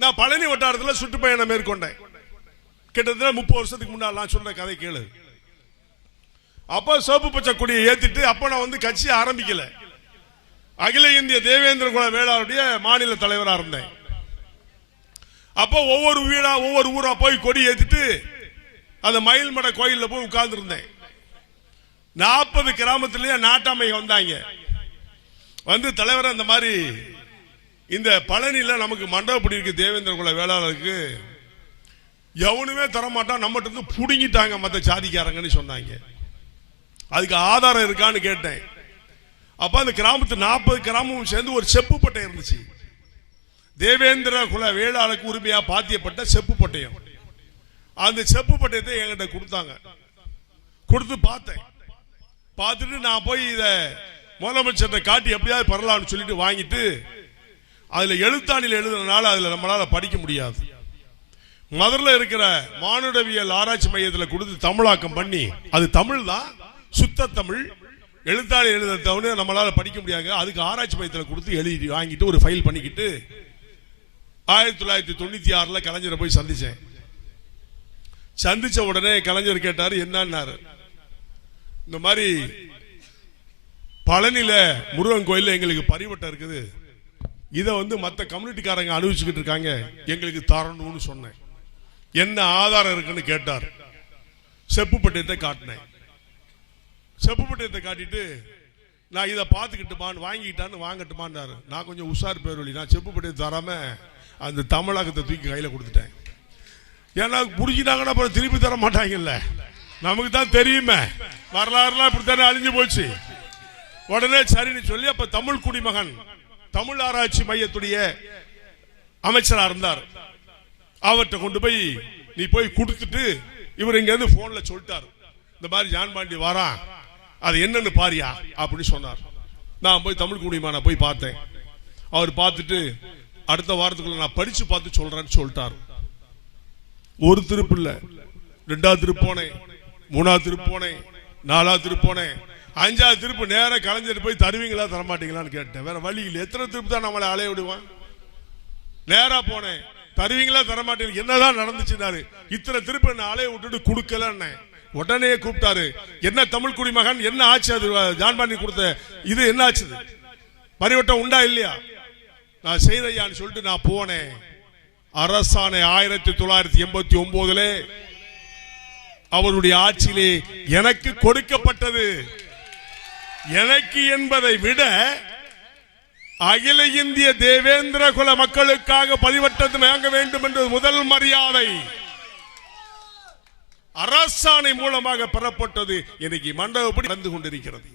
நான் பழனி வட்டாரத்தில் சுற்றுப்பயணம் மேற்கொண்டேன். கிட்டத்தட்ட முப்பது வருஷத்துக்கு முன்னால் சொல்ற கதை கேளு. அப்ப சோப்பு பச்சை கொடியை ஏத்திட்டு அப்ப நான் வந்து கட்சி ஆரம்பிக்கல. அகில இந்திய தேவேந்திர குல வேளாளுடைய மாநில தலைவரா இருந்தேன். அப்போ ஒவ்வொரு வீடா ஒவ்வொரு ஊரா போய் கொடி ஏத்திட்டு அந்த மயில்மட கோயிலில் போய் உட்கார்ந்து இருந்தேன் நாற்பது கிராமத்திலேயே நாட்டாமை வந்தாங்க. வந்து தலைவர் அந்த மாதிரி இந்த பழனியில் நமக்கு மண்டபப்படி இருக்கு தேவேந்திர குல வேளாளருக்கு எவனுமே தரமாட்டான் நம்மகிட்ட இருந்து பிடுங்கிட்டாங்க மற்ற சாதிக்காரங்கன்னு சொன்னாங்க. அதுக்கு ஆதாரம் இருக்கான்னு கேட்டேன். அப்போ அந்த கிராமத்து நாற்பது கிராமமும் சேர்ந்து ஒரு செப்பு பட்டை இருந்துச்சு. தேவேந்திர குல வேளாளுக்கு உரிமையாக பாத்தியப்பட்ட செப்பு பட்டயம். அந்த செப்பு பட்டயத்தை என்கிட்ட கொடுத்தாங்க. கொடுத்து பார்த்தேன். பார்த்துட்டு நான் போய் இதை முதலமைச்சர்கிட்ட காட்டி எப்படியாவது பரலான்னு சொல்லிட்டு வாங்கிட்டு அதுல எழுத்தாணியில் எழுதுறதுனால அதுல நம்மளால படிக்க முடியாது. மதுரில் இருக்கிற மானுடவியல் ஆராய்ச்சி மையத்தில் கொடுத்து தமிழாக்கம் பண்ணி அது தமிழ் தான் சுத்த தமிழ். எழுத்தாளி எழுத தமிழ் நம்மளால படிக்க முடியாது அதுக்கு ஆராய்ச்சி மையத்தில் கொடுத்து எழுதி வாங்கிட்டு ஒரு ஃபைல் பண்ணிக்கிட்டு ஆயிரத்தி தொள்ளாயிரத்தி தொண்ணூத்தி ஆறுல கலைஞரை போய் சந்திச்சேன். சந்திச்ச உடனே கலைஞர் கேட்டாரு என்னன்னாரு? இந்த மாதிரி பழனியில முருகன் கோயில்ல எங்களுக்கு பரிவட்டம் இருக்குது. இதை வந்து மற்ற கம்யூனிட்டிக்காரங்க அனுபவிச்சுக்கிட்டு இருக்காங்க. எங்களுக்கு தரணும்னு சொன்னேன். என்ன ஆதாரம் இருக்குன்னு கேட்டார். செப்பு பட்டயத்தை காட்டினேன். செப்பு பட்டயத்தை காட்டிட்டு நான் இதை பார்த்துக்கிட்டுமான்னு வாங்கிக்கிட்டான்னு வாங்கட்டுமான்னாரு. நான் கொஞ்சம் உஷார் பேர் வழி நான் செப்பு பட்டயத்தை தராம அந்த தமிழகத்தை தூக்கி கையில் கொடுத்துட்டேன். ஏன்னா புரிஞ்சுட்டாங்கன்னா அப்புறம் திருப்பி தர மாட்டாங்கல்ல. நமக்கு தான் தெரியுமே. வரலாறுலாம் இப்படித்தானே அழிஞ்சு போச்சு. உடனே சரின்னு சொல்லி அப்ப தமிழ் குடிமகன் தமிழ் ஆராய்ச்சி மையத்துடைய அமைச்சரா இருந்தார். அவர்கிட்ட கொண்டு போய் நீ போய் கொடுத்துட்டு இவர் இங்க இருந்து போன்ல சொல்லிட்டார். இந்த மாதிரி ஜான் பாண்டி வாரான் அது என்னன்னு பாரியா? அப்படின்னு சொன்னார். நான் போய் தமிழ் குடிமான போய் பார்த்தேன். அவர் பார்த்துட்டு அடுத்த வாரத்துக்குள்ள நான் படிச்சு பார்த்து சொல்றேன்னு சொல்லிட்டார். ஒரு திருப்பு இல்ல. ரெண்டாவது திருப்போனே மூணாவது திருப்போனே நாலாவது திருப்போனே அஞ்சாவது திருப்பு நேராக கலைஞர் போய் தருவீங்களா தரமாட்டீங்களான்னு கேட்டேன். வேற வழி இல்லை. எத்தனை திருப்பு தான் நம்மளை அலைய விடுவான்? நேரா போனேன். தருவீங்களா தரமாட்டீங்க? என்னதான் நடந்துச்சுனாரு இத்தனை திருப்பு என்ன அலைய விட்டுட்டு கொடுக்கலன்னு. உடனே கூப்பிட்டாரு. என்ன தமிழ் குடிமகன்? என்ன ஆச்சு அது? ஜான்பாண்டி கொடுத்த இது என்ன ஆச்சு பரிவட்டம் உண்டா இல்லையா? நான் செய்தையான்னு சொல்லிட்டு நான் போனேன். அரசாணை ஆயிரத்தி தொள்ளாயிரத்தி எண்பத்தி ஒன்பதுல அவருடைய ஆட்சியிலே எனக்கு கொடுக்கப்பட்டது. எனக்கு என்பதை விட அகில இந்திய தேவேந்திர குல மக்களுக்காக பதிவட்டத்தை வாங்க வேண்டும் என்பது முதல் மரியாதை அரசாணை மூலமாக பெறப்பட்டது. இன்னைக்கு மண்டபப்படி நடந்து கொண்டிருக்கிறது.